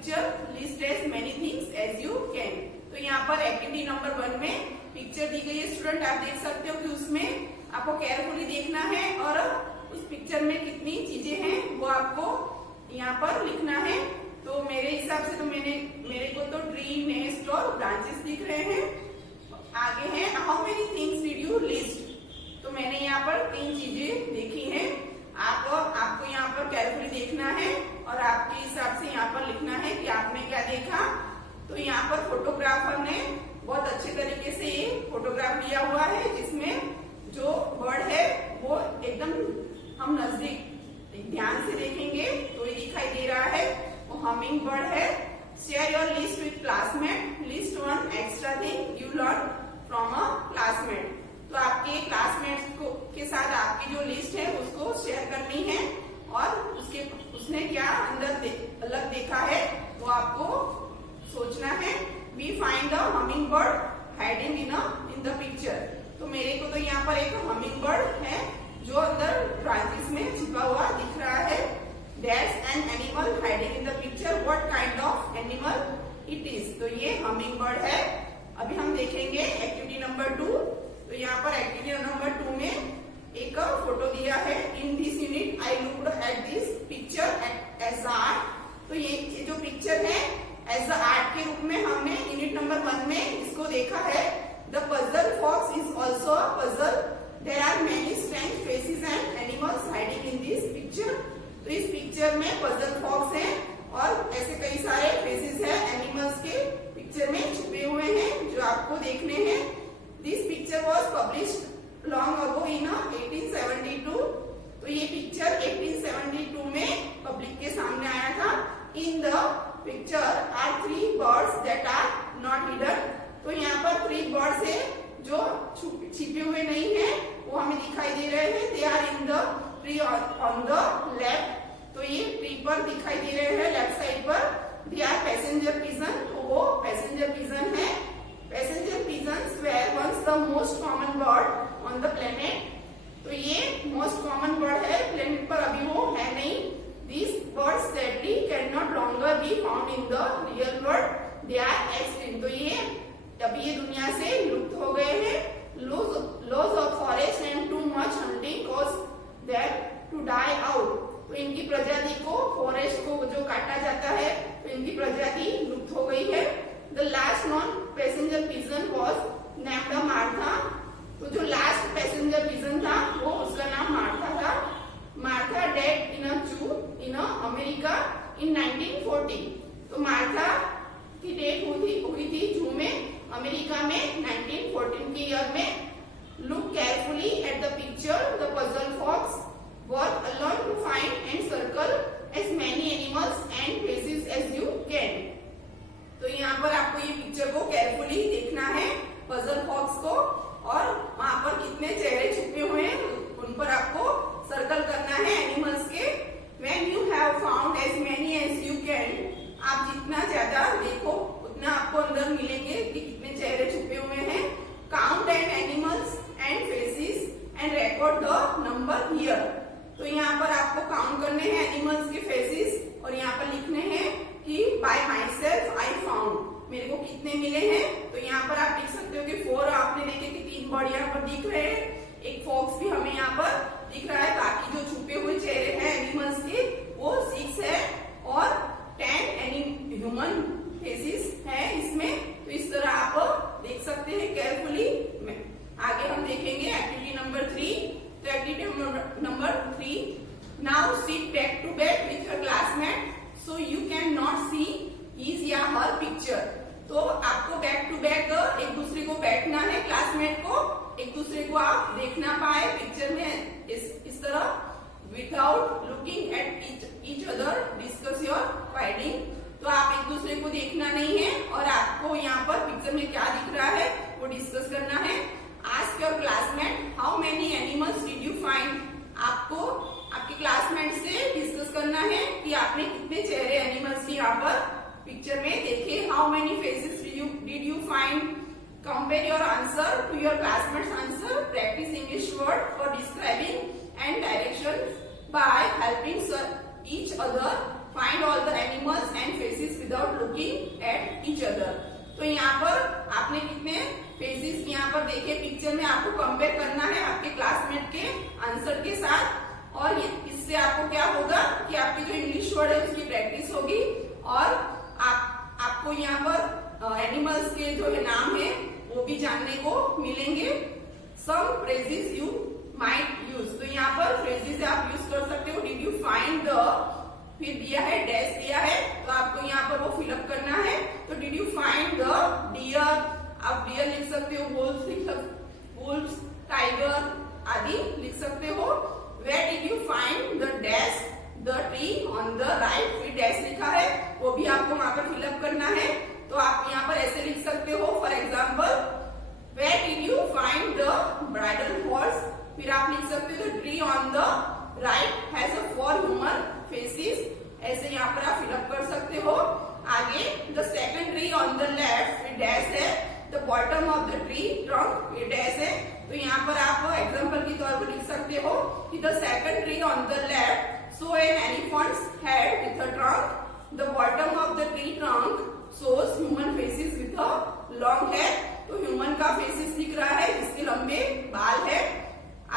picture, list as many things as you can. तो यहाँ पर एक्टिविटी नंबर 1 में पिक्चर दी गई है स्टूडेंट, आप देख सकते हो कि उसमें आपको केयरफुली देखना है और उस पिक्चर में कितनी चीजें हैं वो आपको यहाँ पर लिखना है। तो मेरे हिसाब से तो मेरे को तो ट्री, नेस्ट और ब्रांचेस दिख रहे हैं। आगे है how many things did you list, तो मैंने यहाँ पर 3 चीजें देखी हैं। आपको यहाँ पर केयरफुली देखना है और आपके हिसाब से यहाँ पर लिखना है कि आपने क्या देखा। तो यहाँ पर फोटोग्राफर ने बहुत अच्छे तरीके से ये फोटोग्राफ लिया हुआ है, जिसमें जो बर्ड है वो एकदम हम नजदीक ध्यान से देखेंगे तो ये दिखाई दे रहा है, वो हमिंग बर्ड है। Share your list with classmate, list 1 extra thing you learn from a classmate. तो आपके क्लासमेट्स के साथ आपकी जो लिस्ट है उसको शेयर करनी है और उसने क्या अंदर अलग देखा है वो आपको सोचना है। We find the hummingbird hiding in the picture. तो मेरे को तो यहाँ पर एक हमिंग बर्ड है जो अंदर ब्रांचेस में छिपा हुआ दिख रहा है। There's an animal hiding in the picture. What kind of animal it is? तो ये हमिंग बर्ड है। अभी हम देखेंगे एक्टिविटी नंबर 2। तो यहाँ पर एक्टिविटी नंबर 2 में एक फोटो दिया है। In this unit I looked at this picture as art. तो ये जो पिक्चर है एज आर्ट के रूप में हमने यूनिट नंबर 1 में इसको देखा है। The puzzle fox is also a puzzle. There are many strange faces and animals hiding in this picture. तो इस पिक्चर में पजल फॉक्स है और ऐसे कई सारे फेसेस है एनिमल्स के पिक्चर में छुपे हुए हैं जो आपको देखने हैं। This picture was published long ago in 1872। तो ये पिक्चर 1872 में पब्लिक के सामने आया था। In the picture are 3 birds that are not hidden. तो यहाँ पर 3 बर्ड्स है जो छिपे हुए नहीं है, वो हमें दिखाई दे रहे हैं। They are in the tree on the left. तो ये ट्री पर दिखाई दे रहे हैं लेफ्ट साइड पर। They are passenger pigeon. तो वो पैसेंजर पिजन है। Passenger pigeons were once the most common bird on the planet. तो ये मोस्ट कॉमन बर्ड है प्लेनेट पर, अभी वो है नहीं। These birds sadly cannot longer be found in the real world. They are extinct. तो ये अभी ये दुनिया से लुप्त हो गए हैं। Loss of forest and too much hunting caused them to die out. तो इनकी प्रजाति को, फॉरेस्ट को जो काटा जाता है तो इनकी प्रजाति लुप्त हो गई है। The last known passenger pigeon was named Martha. तो जो लास्ट पैसेंजर पिजन था वो उसका नाम मार्था था। मार्था डेड इन अ जू इन अमेरिका इन 1940। तो मार्था की डेथ हुई थी जू में अमेरिका में 1914 के ईयर में। Look carefully at the picture. The puzzle fox work alone to find and circle as many animals and faces as you can. तो यहाँ पर आपको ये पिक्चर को केयरफुली देखना है, पजल फॉक्स को, और वहां पर कितने चेहरे छुपे हुए हैं उन पर आपको सर्कल करना है एनिमल्स के। When you have found as many as you can, आप जितना ज्यादा देखो उतना आपको अंदर मिलेंगे कि कितने चेहरे छुपे हुए हैं। Count and animals and faces and record the number here. तो यहाँ पर आपको काउंट करने हैं एनिमल्स के फेसेस और यहाँ पर लिखने हैं कि by myself I found, मेरे को कितने मिले हैं। तो यहाँ पर आप लिख सकते हो कि 4 आपने देखे कि 3 बर्ड यहाँ पर दिख रहे हैं, एक फॉक्स भी हमें यहाँ पर दिख रहा है। बाकी जो छुपे हुए चेहरे हैं एनिमल्स के वो 6 है और 10 ह्यूमन फेसेस है इसमें। तो इस तरह आप देख सकते हैं केयरफुली। आगे हम देखेंगे एक्टिविटी नंबर 3। तो activity number 3, now sit back to back with your classmate so you can not see his या हर पिक्चर। तो आपको बैक टू बैक एक दूसरे को बैठना है, क्लासमेट को, एक दूसरे को आप देख ना पाए पिक्चर में इस तरह। Without looking at each other discuss your finding. तो आप एक दूसरे को देखना नहीं है और आपको यहाँ पर पिक्चर में क्या दिख रहा है वो डिस्कस करना है। Ask your classmate how many animals did you find. आपको आपके क्लासमेट से डिस्कस करना है कि आपने कितने चेहरे एनिमल्स के यहाँ पर पिक्चर में देखे। How many faces did you find. Compare your answer to your classmates' answer. Practice English word for describing and directions by helping each other find all the animals and faces with the looking at each other. तो यहाँ पर आपने कितने faces यहाँ पर देखे picture में, आपको कंपेयर करना है आपके क्लासमेट के आंसर के साथ। और इससे आपको क्या होगा कि आपकी जो इंग्लिश वर्ड है उसकी प्रैक्टिस होगी और आपको यहाँ पर एनिमल्स के जो है नाम है वो भी जानने को मिलेंगे। सम फ्रेजेस यू माइट यूज, तो यहाँ पर फ्रेजेस आप यूज कर सकते हो। डिड यू फाइंड द, फिर दिया है डैश दिया है, तो आपको यहाँ पर वो फिलअप करना है। तो did you find the deer, आप डियर लिख सकते हो, वुल्व्स, टाइगर आदि लिख सकते हो। Where did you find the dash the tree on the right, फिर डैश लिखा है वो भी आपको वहां पर फिलअप करना है। तो आप यहाँ पर ऐसे लिख सकते हो, for example where did you find the bridal horse, फिर आप लिख सकते हो tree on the right has a 4 human faces, ऐसे यहाँ पर आप फिलअप कर सकते हो। आगे the second tree on the left, फिर डैश है, the bottom of the tree trunk, फिर डैश है। तो यहाँ पर आप एग्जाम्पल के तौर पर लिख सकते हो कि the second tree on the left so an elephant's head with a trunk, the bottom of the tree trunk shows human faces with a long hair, तो ह्यूमन का फेसेस दिख रहा है जिसके लंबे बाल है।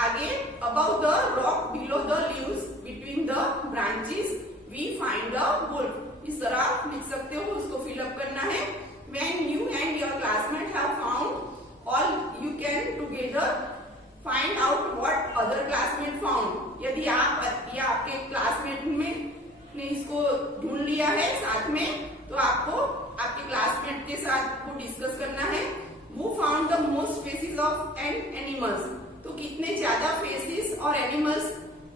आगे above the rock below the leaves between the branches we find a wolf, इस तरह आप लिख सकते हो, उसको फिलअप करना है। When you and your classmate have found all you can together find out what other classmate found, यदि आप या आपके क्लासमेट में ने इसको ढूंढ लिया है साथ में, तो आपको आपके क्लासमेट के साथ को डिस्कस करना है। Who found the most faces of animals, तो कितने ज्यादा फेसेस और एनिमल्स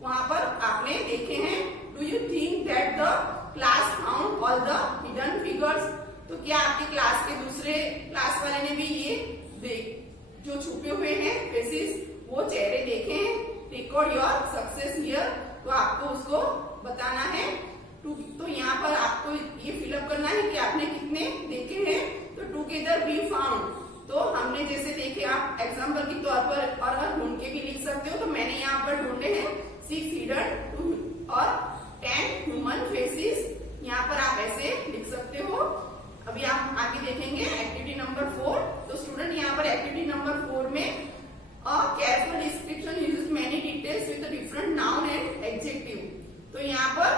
वहां पर आपने देखे हैं। Do you think that the class found all the hidden figures, तो क्या आपकी क्लास के दूसरे क्लास वाले ने भी ये जो छुपे हुए हैं फेसेस वो चेहरे देखे हैं। रिकॉर्ड योर सक्सेस हियर, तो आपको उसको बताना है। तो यहाँ पर आपको ये फिलअप करना है कि आपने कितने देखे हैं। तो टुगेदर वी फाउंड, तो हमने जैसे देखे, आप एग्जाम्पल के तौर पर और ढूंढ के भी लिख सकते हो। तो मैंने यहाँ पर ढूंढे हैं 6 हिडन और 10 ह्यूमन फेसेस, यहाँ पर आप ऐसे लिख सकते हो। अभी आप आगे देखेंगे एक्टिविटी नंबर 4। तो स्टूडेंट यहाँ पर एक्टिविटी नंबर 4 में A careful description uses many details with a different noun and adjective, तो यहाँ पर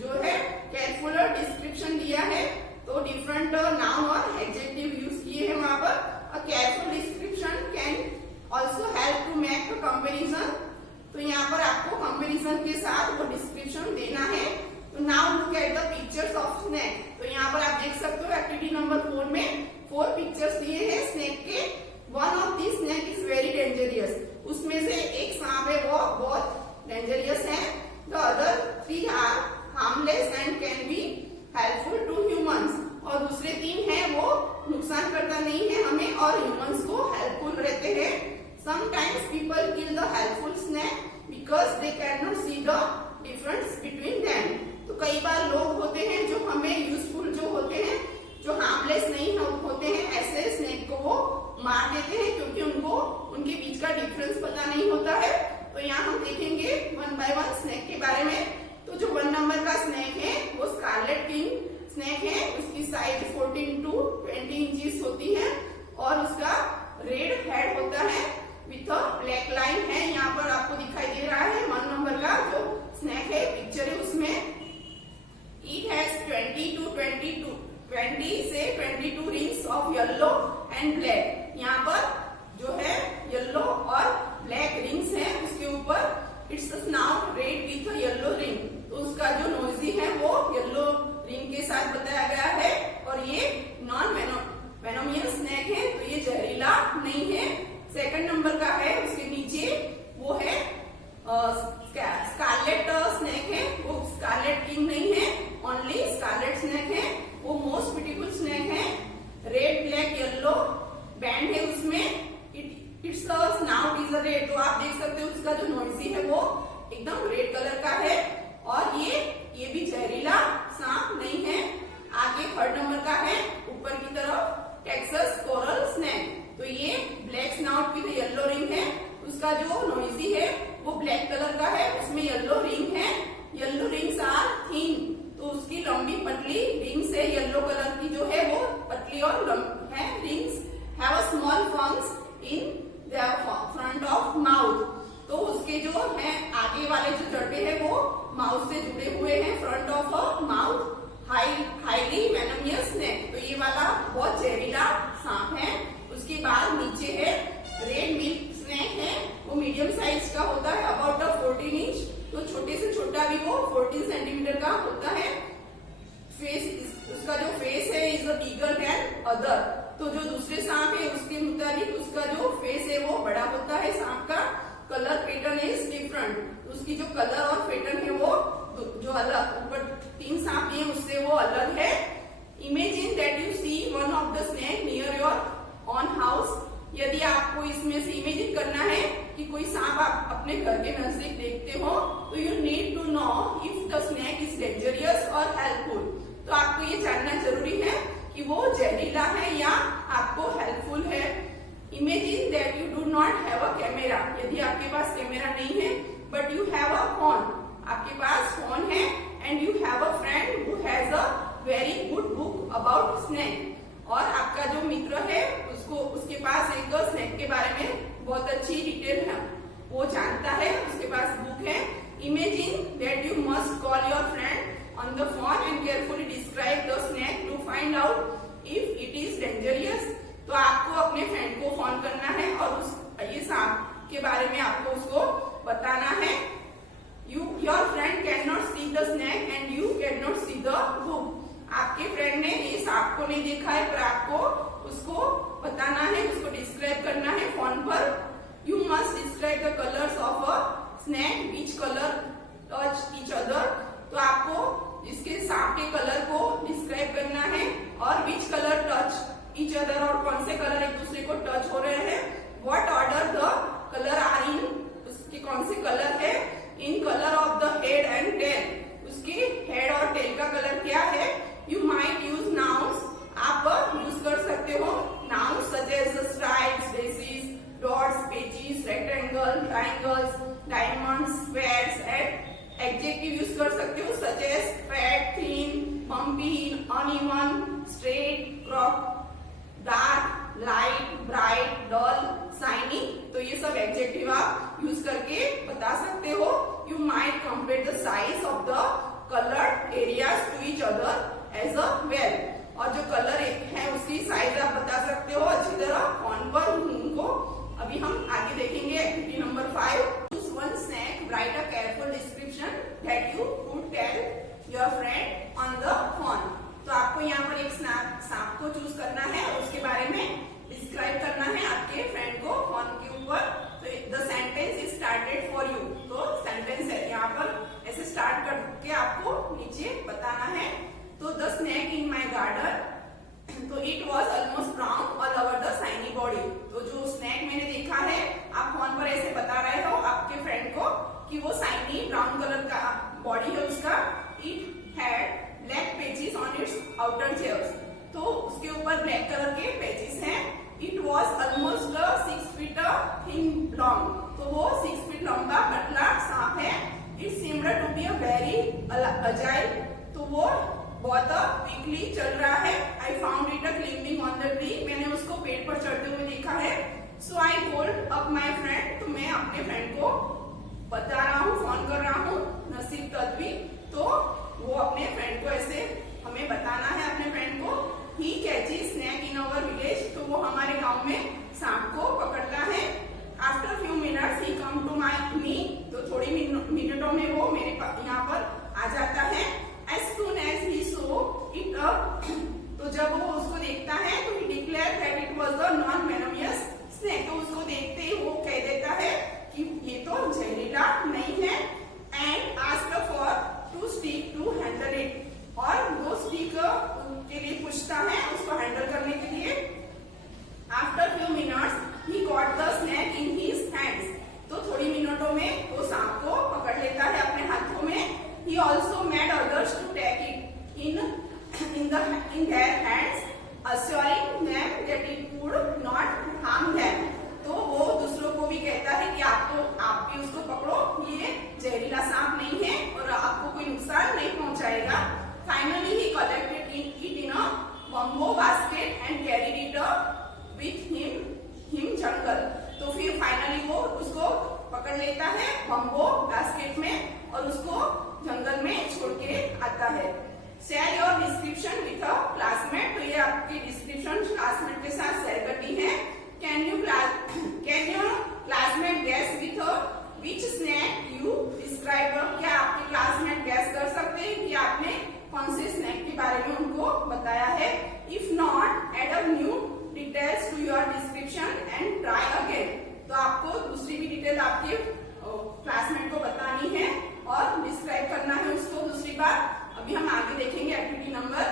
जो है केयरफुल डिस्क्रिप्शन दिया है, तो डिफरेंट नाउन और एडजेक्टिव यूज किए हैं वहां पर। A careful description can also help to make a comparison, तो यहाँ पर आपको कंपैरिजन के साथ वो डिस्क्रिप्शन देना है। तो now look at the pictures of snake, तो यहाँ पर आप देख सकते हो एक्टिविटी नंबर 4 में 4 पिक्चर्स दिए हैं स्नेक के। One of these snake is very dangerous, उसमें से एक सांप है वो बहुत डेंजरियस है। The other 3 are harmless and can be helpful to humans, और दूसरे 3 हैं वो नुकसान करता नहीं है हमें और ह्यूमंस को हेल्पफुल रहते हैं। Sometimes people kill the helpful snake because they cannot see the difference between them, तो कई बार लोग होते हैं जो हमें यूजफुल जो होते हैं, जो हार्मलेस नहीं होते हैं, ऐसे स्नेक को वो मार देते हैं क्योंकि उनको उनके बीच का डिफरेंस पता नहीं होता है। तो यहाँ हम देखेंगे 1 by 1 स्नेक के बारे में। तो जो 1 नंबर का स्नेक है वो स्कारलेट किंग स्नेक है, उसकी साइज 14 to 20 इंचेस होती है और उसका रेड हेड होता है विथ अ ब्लैक लाइन है, यहाँ पर आपको दिखाई दे रहा है। 1 नंबर का जो स्नेक है पिक्चर है उसमें इट हैज 20 से 22 rings of yellow and black, यहाँ पर जो है येलो और ब्लैक रिंग्स हैं, उसके ऊपर it's snout red with yellow ring, तो उसका जो नोजी है वो येलो रिंग के साथ बताया गया है। और ये नॉन वेनोमियस स्नेक है, तो ये जहरीला नहीं है। 2nd नंबर का है, उसके नीचे वो है स्कारलेट स्नेक है, वो स्कारलेट किंग नहीं है, ओनली स्कारलेट स्नेक है, वो मोस्ट ब्यूटीफुल स्नेक है। रेड ब्लैक येलो बैंड है उसमें, रिंग्स है येलो कलर की जो है वो पतली और है rings have a small फंक्स in the front of mouth. तो उसके जो है आगे वाले जो जड़े हैं वो माउथ से जुड़े हुए हैं front of a mouth. Highly venomous snake, तो ये वाला बहुत जहरीला सांप है। उसके बाद नीचे है रेड मिल्क स्नेक है, वो मीडियम साइज का होता है अबाउट 14 इंच, तो छोटे से छोटा भी वो 14 सेंटीमीटर का होता है। फेस उसका जो फेस है इज बिगर देन अदर, तो जो दूसरे सांप है उसके मुताबिक उसका जो फेस है वो बड़ा होता है सांप का। कलर पैटर्न इज डिफरेंट, उसकी जो कलर और पैटर्न है वो जो अलग ऊपर 3 सांप है उससे वो अलग है। Imagine that you see one of the snake near your own house. यदि आपको इसमें से इमेजिन करना है कि कोई सांप आप अपने घर के नजदीक देखते हो, तो you need to know if the snake is dangerous और हेल्पफुल। तो आपको ये जानना जरूरी है कि वो जहरीला है या आपको हेल्पफुल है। Imagine that you do not have a camera, यदि आपके पास कैमरा नहीं है but you have a phone, आपके पास फोन है and you have a friend who has a very good book about snake, और आपका जो मित्र है उसके पास एक स्नेक के बारे में बहुत अच्छी डिटेल है, वो जानता है, उसके पास बुक है। Imagine that you must call your friend on the phone and carefully describe the snake to find out if it is dangerous. तो आपको अपने फ्रेंड को फोन करना है और ये सांप के बारे में आपको उसको बताना है। Your friend can not see the snake and you can not see the book. आपके फ्रेंड ने ये सांप को नहीं देखा है पर आपको उसको बताना है, उसको डिस्क्राइब करना है फोन पर। You must describe the colours of a snake, which colour touch each other. तो आपको इसके सांप के कलर को डिस्क्राइब करना है और which colour touch each other, और कौन से कलर एक दूसरे को टच हो रहे हैं। What order the colour are in, उसके कौन से कलर है। In colour of the head and tail, उसके हेड और टेल का कलर क्या है। यू माइट यूज नाउन्स, आप यूज कर सकते हो nouns such as stripes, bases, dots, patches, rectangle, triangles, diamonds, squares. And adjective use कर सकते हो such as fat, thin, bumpy, uneven, straight, crop, dark, light, bright, dull, shiny. तो ये सब एडजेक्टिव आप यूज करके बता सकते हो। You might compare the size of the coloured areas to each other as a well, और जो कलर है उसकी साइज आप बता सकते हो अच्छी तरह फोन पर उनको। अभी हम आगे देखेंगे activity number 5। Choose one snake, write a careful description that you would tell your friend on the phone. तो आपको यहाँ पर एक सांप को चूज करना है और उसके बारे में डिस्क्राइब करना है आपके फ्रेंड को फोन के ऊपर। तो the sentence is started for you, तो सेंटेंस है यहाँ पर ऐसे स्टार्ट करके आपको नीचे बताना है। तो the snake in my garden, तो it was almost brown all over the shiny body. तो जो स्नेक मैंने देखा है, आप फोन पर ऐसे बता रहे हो आपके फ्रेंड को कि वो शाइनी ब्राउन कलर का बॉडी है उसका। It had black patches on its outer chairs, तो उसके ऊपर ब्लैक कलर के पेजेस हैं। It was almost 6 feet thin long, तो वो 6 फीट लंबा पतला सांप है। It seemed to be a very agile, तो वो बहुत क्विकली चल रहा है। I found it climbing on the tree, मैंने उसको पेड़ पर चढ़ते हुए देखा है। So I told up my friend, तो मैं अपने फ्रेंड को बता रहा हूँ, फोन कर रहा हूँ नसीब तद्वी। तो वो अपने फ्रेंड को ऐसे हमें बताना है अपने फ्रेंड को। He catches snake in our village, तो वो हमारे गांव में सांप को पकड़ता है। After few minutes he come to me, तो थोड़ी मिनटों में वो मेरे यहाँ पर आ जाता है। As soon as he saw it up, तो जब वो उसको देखता है तो he declared that it was a non-venomous snake, तो उसको देखते ही वो कह देता है कि ये तो जहरीला नहीं है। And asked for 2 sticks to handle it, और 2 स्टिक के लिए पूछता है उसको हैंडल करने के लिए। After few minutes he caught the snake in his hands, तो थोड़ी मिनटों में वो सांप को पकड़ लेता है अपने हाथों में। He also made others to take it in their hands, assuring them that it would not harm them. तो वो दूसरों को भी कहता है कि आप भी उसको पकड़ो, ये जहरीला सांप नहीं है और आपको कोई नुकसान नहीं पहुंचाएगा। Finally he collected it के बारे में उनको बताया है। If not, add a new details to your description and try again. तो आपको दूसरी भी डिटेल आपके क्लासमेट को बतानी है और डिस्क्राइब करना है उसको दूसरी बार। अभी हम आगे देखेंगे एक्टिविटी नंबर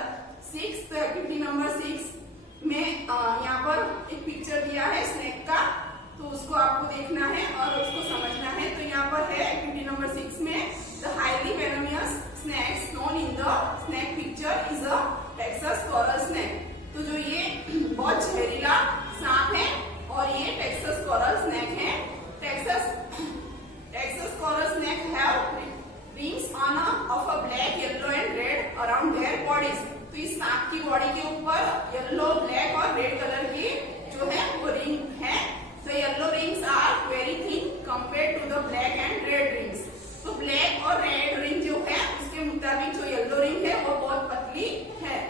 6। तो एक्टिविटी नंबर 6 में यहाँ पर एक पिक्चर दिया है स्नैक का, तो उसको आपको देखना है और उसको समझना है। तो यहाँ पर है एक्टिविटी नंबर 6 में the highly venomous snakes known in the snake picture is a Texas coral snake. तो जो ये बहुत जहरीला सांप है और ये टेक्सास कोरल स्नैक है। Texas coral snake have rings on of a black, yellow and red around their bodies. तो इस सांप की बॉडी के ऊपर येलो, ब्लैक और रेड कलर की जो है वो रिंग है। तो yellow rings are very thin compare to the black and red rings. तो ब्लैक और रेड रिंग जो है उसके मुताबिक जो येलो रिंग है वो बहुत पतली है।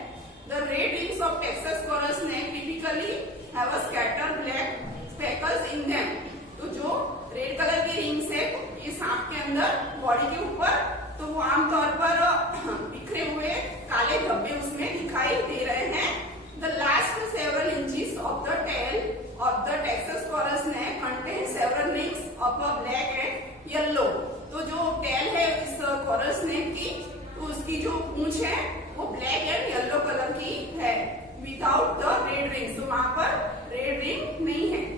The red rings of Texas coral snake typically have a scattered black speckles in them. तो जो रेड कलर की रिंग्स है ये सांप के अंदर बॉडी के ऊपर, तो वो आमतौर पर बिखरे हुए काले धब्बे उसमें दिखाई दे रहे हैं। The last several inches of the tail of the Texas coral snake contain several rings of a black and yellow. तो जो टेल है इस कोरल स्नैक की, तो उसकी जो पूंछ है वो ब्लैक एंड येलो कलर की है विदाउट द रेड रिंग्स। तो वहां पर रेड रिंग नहीं है।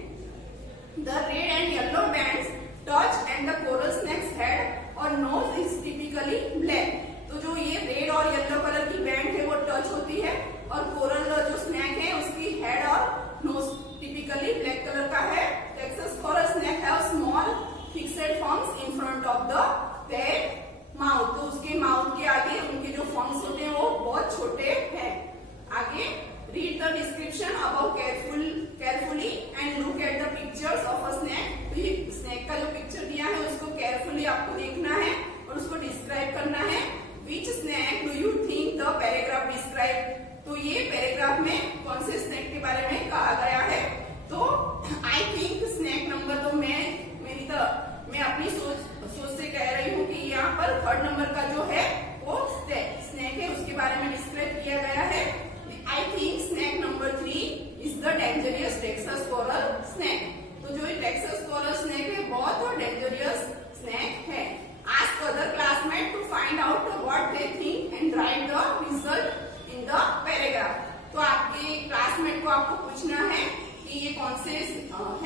The red and yellow bands touch and the coral snake's head और nose is typically black। तो जो ये रेड और येलो कलर की बैंड है वो टच होती है और कोरल जो स्नैक है उसकी हेड और नोज टिपिकली ब्लैक कलर का है। Texas coral snake have small fixed fangs in front of the their mouth. तो उसके माउथ के आगे उनके जो फंक्स होते हैं वो बहुत छोटे हैं। आगे read the description above carefully and look at the pictures of a snake। तो ये स्नैक का जो पिक्चर दिया है उसको केयरफुली आपको देखना है और उसको डिस्क्राइब करना है। Which snake do you think the paragraph describe? तो ये पैराग्राफ में कौन से स्नैक के बारे में कहा गया है? तो आई थिंक स्नैक नंबर, तो मैं अपनी सोच से कह रही हूँ कि यहाँ पर 3rd नंबर का जो है वो स्नैक है उसके बारे में डिस्क्राइब किया गया है। I think snake number 3 is the dangerous Texas coral snake। तो जो ये Texas coral snake है बहुत डेंजरियस स्नैक है। Ask other classmates to find out what they think and write the result in the paragraph। तो आपके classmate को आपको पूछना है कि ये कौन से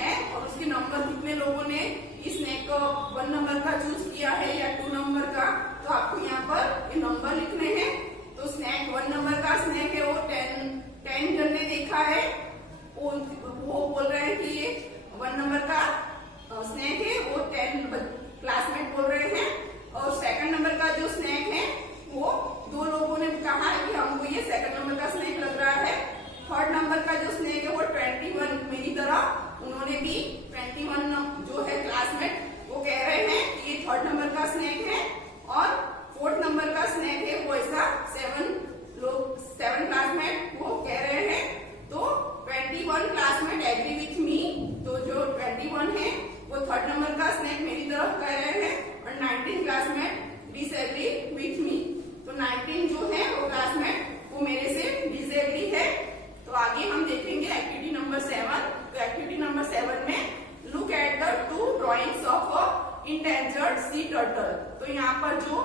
है और उसके नंबर कितने लोगों ने इस स्नैक को 1 नंबर का चूज किया है या 2 नंबर का। तो आपको यहाँ पर ये नंबर लिखने हैं। तो स्नैक 1 नंबर का स्नैक है वो 10 जन ने देखा है, वो बोल रहे हैं कि ये 1 नंबर का स्नैक है वो 10 क्लासमेट बोल रहे हैं। और 2nd नंबर का जो स्नैक है वो 2 लोगों ने कहा है कि हमको ये 2nd नंबर का स्नैक लग रहा है। 3rd नंबर का जो स्नैक है वो 21 मेरी तरह उन्होंने भी 21 जो है क्लासमेट वो कह रहे हैं कि ये 3rd नंबर का स्नैक है। और 4th नंबर का स्नैक है वो ऐसा 7 क्लासमेट वो कह रहे हैं। तो 21 क्लासमेट एग्री विथ मी। तो जो 21 है वो 3rd नंबर का स्नैक मेरी तरफ कह रहे हैं और 19 क्लासमेट डिसएग्री विथ मी। तो 19 जो है वो क्लासमेट वो मेरे से डिसएग्री है। तो आगे हम देखेंगे एक्टिविटी नंबर 7। तो एक्टिविटी नंबर 7 में look at the 2 drawings of endangered sea turtle. तो यहाँ पर जो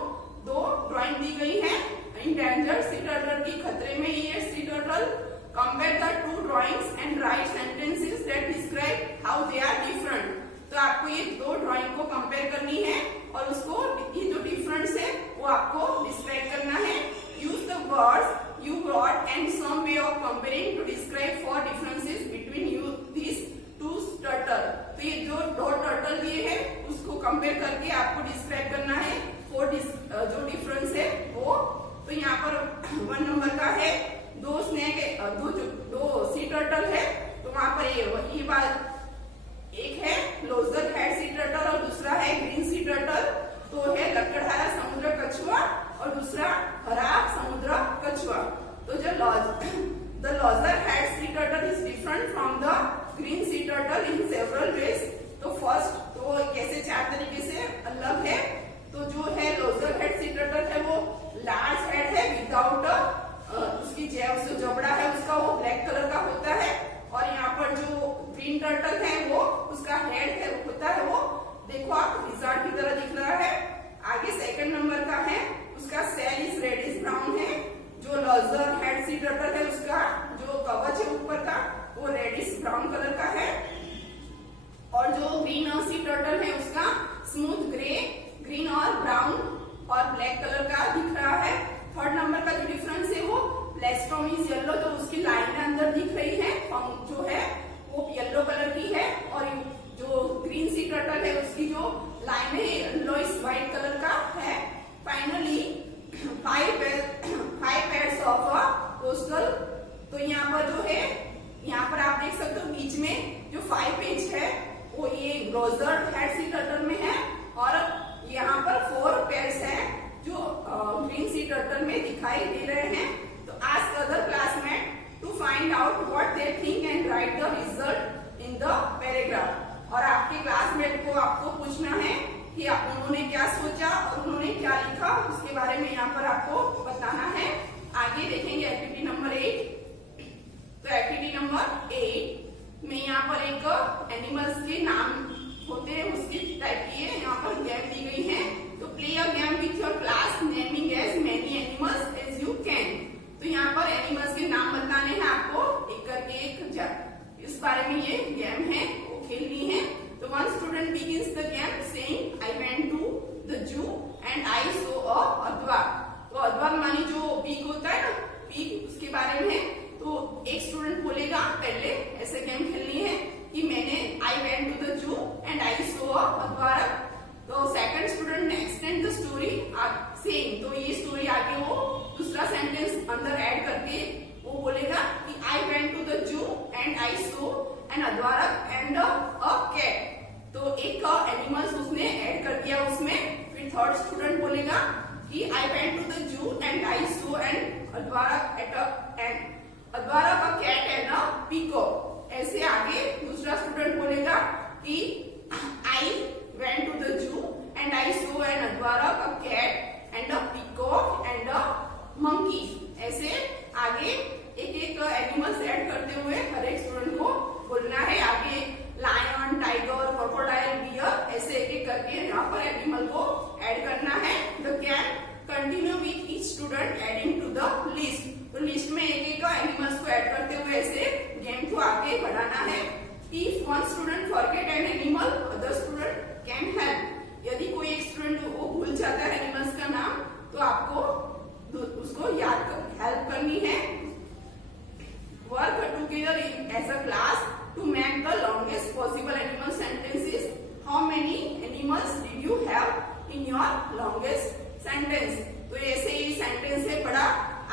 2 ड्राइंग दी गई है इंडेंजर्ड सी टर्टल की, खतरे में ये sea turtle. Compare the 2 drawings and write sentences that describe how they are different. तो आपको ये 2 ड्राइंग को कंपेयर करनी है और उसको ये जो डिफरेंस है वो आपको डिस्क्राइब करना है। Use the words you brought and some way of comparing to describe 4 differences between you this 2 turtle. तो ये जो 2 टर्टल दिए हैं उसको कंपेयर करके आपको डिस्क्राइब करना है 4 जो डिफरेंस है वो। तो यहाँ पर 1 नंबर का है 2 स्नैक है, 2 सी टर्टल है। तो वहां पर ये बात एक है लोजर हेड सी टर्टल और दूसरा है ग्रीन सी टर्टल। तो है लकड़हारा समुद्र कछुआ और दूसरा हरा समुद्र कछुआ। तो जो the loser head sea turtle is different from the green sea turtle in several ways. तो फर्स्ट तो कैसे 4 तरीके से अलग है। तो जो है लोजर हेड सी टर्टल है वो लार्ज हेड है without browser head sea turtle है उसका जो कवच है ऊपर का वो रेडिश ब्राउन कलर का है, और जो ग्रीन सी टर्टल है उसका स्मूथ ग्रे, ग्रीन और ब्राउन और ब्लैक कलर का दिख रहा है। थर्ड नंबर का जो डिफरेंस है वो प्लेस्टोम इज येलो, तो उसकी लाइन अंदर दिख रही है जो है वो येलो कलर की है, और जो ग्रीन सी टर्टल है उसकी जो लाइन है येलोइश व्हाइट कलर का है। फाइनली 5 पेयर्स ऑफ कोस्टल, तो यहाँ पर जो है यहाँ पर आप देख सकते हो बीच में जो 5 पेज है वो ये ब्रोजर हेड सी टर्टल में है, और यहाँ पर 4 पेयर्स है जो ग्रीन सी टर्टल में दिखाई दे रहे हैं। तो ask other classmate to find out what they think and write the result in the paragraph, और आपके क्लासमेट को आपको पूछना है कि उन्होंने क्या सोचा और उन्होंने क्या लिखा, उसके बारे में यहाँ पर आपको बताना है। आगे देखेंगे एक्टिविटी नंबर 8। तो एक्टिविटी नंबर 8 में यहाँ पर एक एनिमल्स के नाम होते हैं उसकी टाइप की है, यहाँ पर गेम दी गई है। तो play a game with your class naming as many animals as you can. तो यहाँ पर एनिमल्स के नाम बताने हैं आपको एक करके एक, इस बारे में ये गेम है वो खेलनी है। तो one student begins the game saying I went to the zoo and I saw a aardvark. तो अधवाग मानी जो पीक होता है ना, पीक, उसके बारे में तो एक स्टूडेंट बोलेगा पहले, ऐसे गेम खेलनी है कि मैंने I went to the zoo and I saw a aardvark. तो second student extend the story saying, तो ये स्टोरी आगे वो दूसरा सेंटेंस अंदर ऐड करके वो बोलेगा कि I went to the zoo and I saw an aardvark and a cat. तो एक एनिमल्स उसने ऐड कर दिया उसमें। फिर थर्ड स्टूडेंट बोलेगा कि I went to the zoo and I saw an aardvark a cat and a peacock. ऐसे आगे दूसरा स्टूडेंट बोलेगा कि I went to the zoo and I saw an aardvark a cat and a peacock and a monkey. ऐसे आगे एक एक animals add करते हुए हर एक स्टूडेंट को बोलना है। आगे लायन, टाइगर, क्रोकोडाइल, बियर, ऐसे एक एक करके यहाँ पर एनिमल को ऐड करना है। The game continue with each student adding to the list. तो लिस्ट में एक एक एनिमल्स को ऐड करते हुए ऐसे गेम को आगे बढ़ाना है। If one student forget an animal other student can help. यदि कोई एक स्टूडेंट वो भूल जाता है एनिमल्स का नाम तो आपको उसको हेल्प करनी है। Work together in as a class to make the longest possible animal sentences. How many animals did you have in your longest sentence. तो ऐसे ही सेंटेंस है बड़ा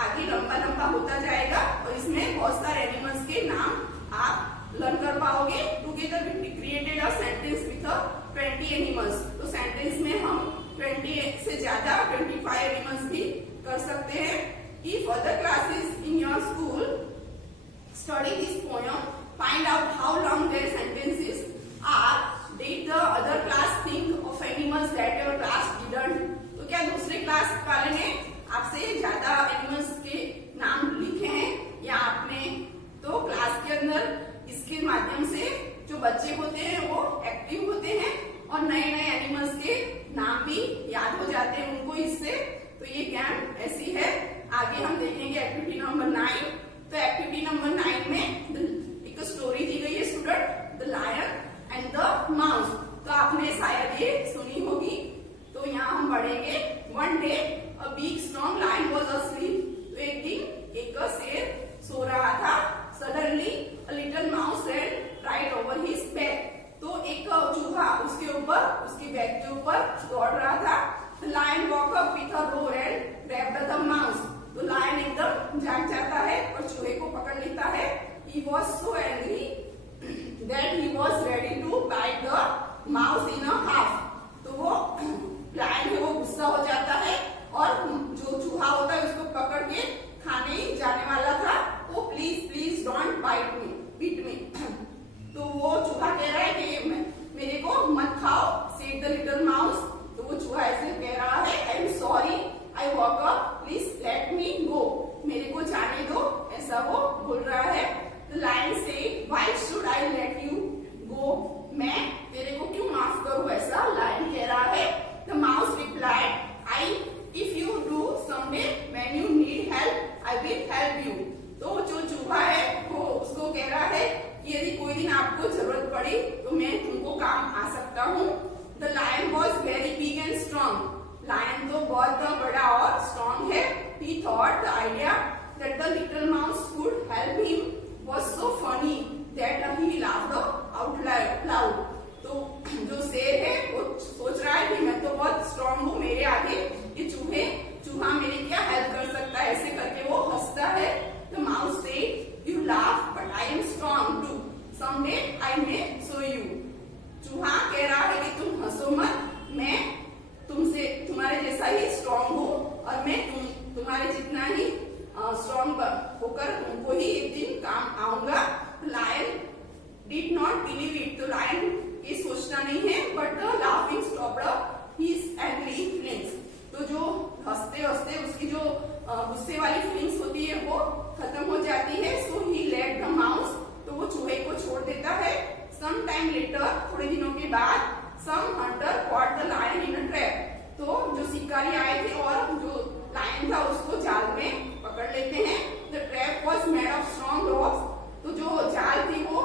आगे लंबा लंबा होता जाएगा और इसमें बहुत सारे एनिमल्स के नाम आप लर्न कर पाओगे। Together we created a sentence with 20 animals. तो सेंटेंस में हम 20 से ज्यादा 25 एनिमल्स भी कर सकते हैं। If other classes in your school study this poem, find out how long their sentences are. Did the other class think of animals that your class didn't? तो क्या दूसरे क्लास वाले ने आपसे ज्यादा एनिमल्स के नाम लिखे हैं या आपने? तो क्लास के अंदर इसके माध्यम से जो बच्चे होते हैं वो एक्टिव होते हैं और नए नए एनिमल्स के नाम भी याद हो जाते हैं उनको इससे। तो ये गेम ऐसी है। आगे हम देखेंगे एक्टिविटी नंबर 9। तो एक्टिविटी नंबर 9 में एक स्टोरी दी गई है student, the lion and the mouse. तो आपने शायद ये सुनी होगी। तो यहाँ हम पढ़ेंगे। One day a big strong lion was asleep. तो एक दिन एक शेर सो रहा था। Suddenly a little mouse ran right over his back. तो एक चूहा उसके ऊपर, उसकी बैक के ऊपर दौड़ रहा था। The lion woke up with a roar and grabbed the mouse. तो लायन एकदम जाग जाता है और चूहे को पकड़ लेता है। He was so angry that he was ready to bite the mouse in a half. तो वो लायन है वो गुस्सा हो जाता है और जो चूहा होता है उसको पकड़ के खाने ही जाने वाला था। वो please don't bite me, beat me. तो वो चूहा कह रहा है कि मेरे को मत खाओ, said the little mouse. तो वो चूहा ऐसे कह रहा है, I am sorry, I walk up, please let me go, मेरे को जाने दो, ऐसा वो बोल रहा है। The lion say why should I let you go, मैं तेरे को क्यों माफ करूं, ऐसा होकर उनको ही एक दिन काम आऊंगा। Lion did not believe it, तो लायन ये सोचना नहीं है, but the laughing stopped his angry feelings, तो जो हंसते हंसते उसकी जो गुस्से वाली फीलिंग्स होती है वो खत्म हो जाती है। सो ही लेट द माउस, तो वो चूहे को छोड़ देता है। सम टाइम लेटर, थोड़े दिनों के बाद, some hunter caught the lion in a trap, तो जो शिकारी आए थे और जो लायन था उसको जाल में पकड़ लेते हैं। The trap was made of strong rocks, तो जो जाल थी वो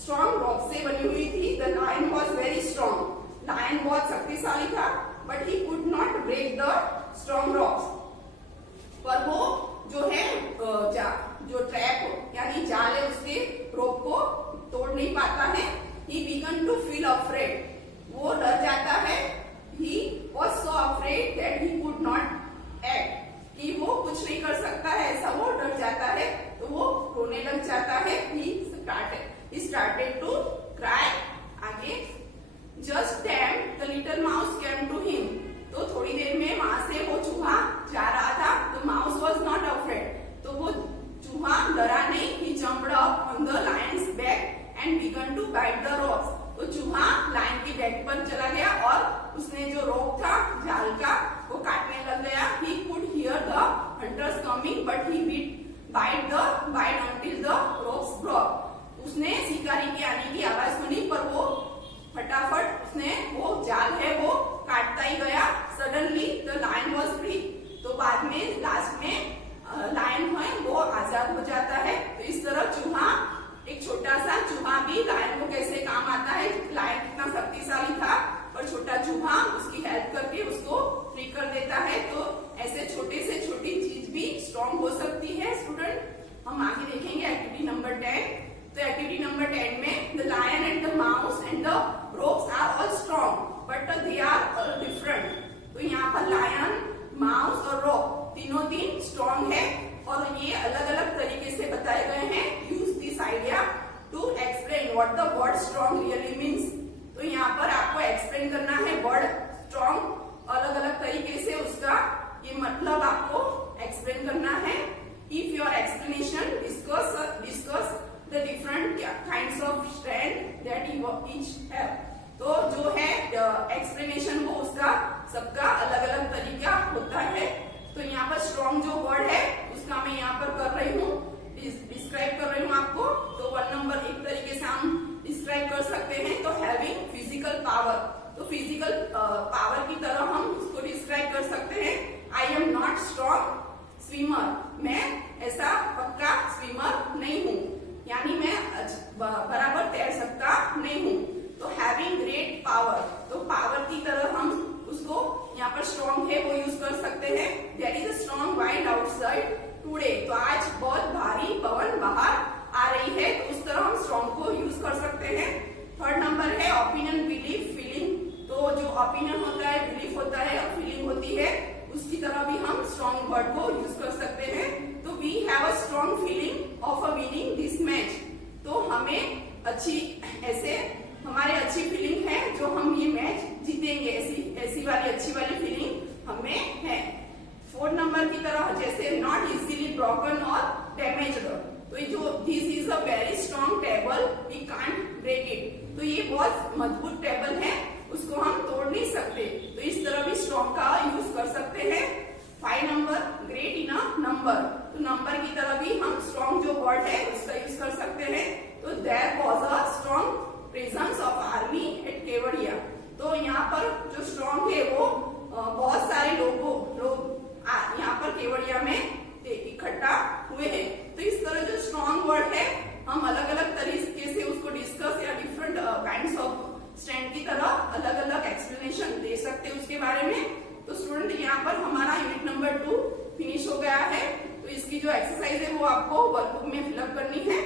स्ट्रॉन्ग रॉक से बनी हुई थी। The lion was very strong, lion बहुत शक्तिशाली था, but he could not break the strong rocks, पर वो जो है जो ट्रैप यानी जाल है उसके रोप को तोड़ नहीं पाता है। He began to feel afraid, वो डर जाता है। He was so afraid that he could not act, कि वो कुछ नहीं कर सकता है, ऐसा वो डर जाता है, तो वो रोने लग जाता है। He started to cry। आगे, just then the little mouse came to him, तो थोड़ी देर में वहां से वो चूहा जा रहा था। तो माउस वॉज नॉट अफ्रेड, तो वो चूहा डरा नहीं। He jumped up on the lion's back and began to bite the ropes, तो चूहा लायन की बैक पर चला गया और उसने जो रोप था जाल का वो काटने लग गया। He could hear the hunters coming, but he bite until the ropes broke, उसने शिकारी के आने की आवाज सुनी, पर वो फटाफट उसने वो जाल है वो काटता ही गया। Suddenly the lion was free, तो बाद में लास्ट में लायन है वो आजाद हो जाता है। तो इस तरह चूहा, एक छोटा सा चूहा भी लायन को कैसे काम आता है, लायन कितना शक्तिशाली था और छोटा चूहा उसकी हेल्प करके उसको फ्री कर देता है। तो ऐसे छोटे से छोटी चीज भी स्ट्रॉन्ग हो सकती है। स्टूडेंट, हम आगे देखेंगे एक्टिविटी नंबर 10। तो एक्टिविटी नंबर 10 में the lion and the mouse and the ropes are all strong but they are all different. तो यहाँ पर लायन, माउस और रोप तीनों तीन स्ट्रॉन्ग है और ये अलग अलग तरीके से बताए गए हैं। Use this idea to explain what the word strong really means. तो यहाँ पर आपको एक्सप्लेन करना है वर्ड स्ट्रॉन्ग, अलग अलग तरीके से उसका ये मतलब आपको एक्सप्लेन करना है। If your explanation discuss the different kinds of strength that each have, तो जो है एक्सप्लेनेशन वो उसका सबका अलग अलग तरीका होता है। तो यहाँ पर स्ट्रॉन्ग जो वर्ड है उसका मैं यहाँ पर कर रही हूँ, डिस्क्राइब कर रही हूँ आपको। तो 1 नंबर एक तरीके से हम डिस्क्राइब कर सकते हैं, तो हैविंग फिजिकल पावर, तो फिजिकल पावर की तरह हम उसको डिस्क्राइब कर सकते हैं। I am not strong swimmer, मैं ऐसा पक्का स्विमर नहीं हूँ, यानी मैं बराबर तैर सकता नहीं हूँ। तो हैविंग ग्रेट पावर, तो पावर की तरह हम उसको यहाँ पर स्ट्रॉन्ग है वो यूज कर सकते हैं। There is a strong wind outside today, तो आज बहुत भारी पवन बाहर आ रही है, तो उस तरह हम स्ट्रॉन्ग को यूज कर सकते हैं। 3rd नंबर है ओपिनियन, बिलीफ, फीलिंग, तो जो ओपिनियन होता है, बिलीफ होता है और फीलिंग होती है, उसकी तरह भी हम स्ट्रॉन्ग वर्ड को यूज कर सकते हैं। तो we have a strong feeling of a winning this match, तो हमें हमारे अच्छी फीलिंग है जो हम ये मैच जीतेंगे, ऐसी वाली अच्छी वाली फीलिंग हमें है। 4th नंबर की तरह जैसे नॉट इजीली ब्रोकन और डैमेज्ड, तो ये जो this is a very strong table we can't break it, तो ये बहुत मजबूत टेबल है उसको हम तोड़ नहीं सकते, तो इस तरह भी स्ट्रॉन्ग का यूज कर सकते हैं। 5 number great in a number, तो नंबर की तरह भी हम स्ट्रॉन्ग जो वर्ड है उसका यूज कर सकते हैं। तो there was a strong presence of army at Kevadia, तो यहाँ पर जो स्ट्रॉन्ग है वो बहुत सारे लोग यहाँ पर केवड़िया में इकट्ठा हुए हैं। तो इस तरह जो स्ट्रॉन्ग वर्ड है हम अलग अलग तरीके से उसको डिस्कस या डिफरेंट काइंड्स ऑफ स्ट्रेंथ की तरह अलग अलग एक्सप्लेनेशन दे सकते हैं उसके बारे में। तो स्टूडेंट, यहाँ पर हमारा यूनिट नंबर 2 फिनिश हो गया है। तो इसकी जो एक्सरसाइज है वो आपको वर्कबुक में फिलअप करनी है।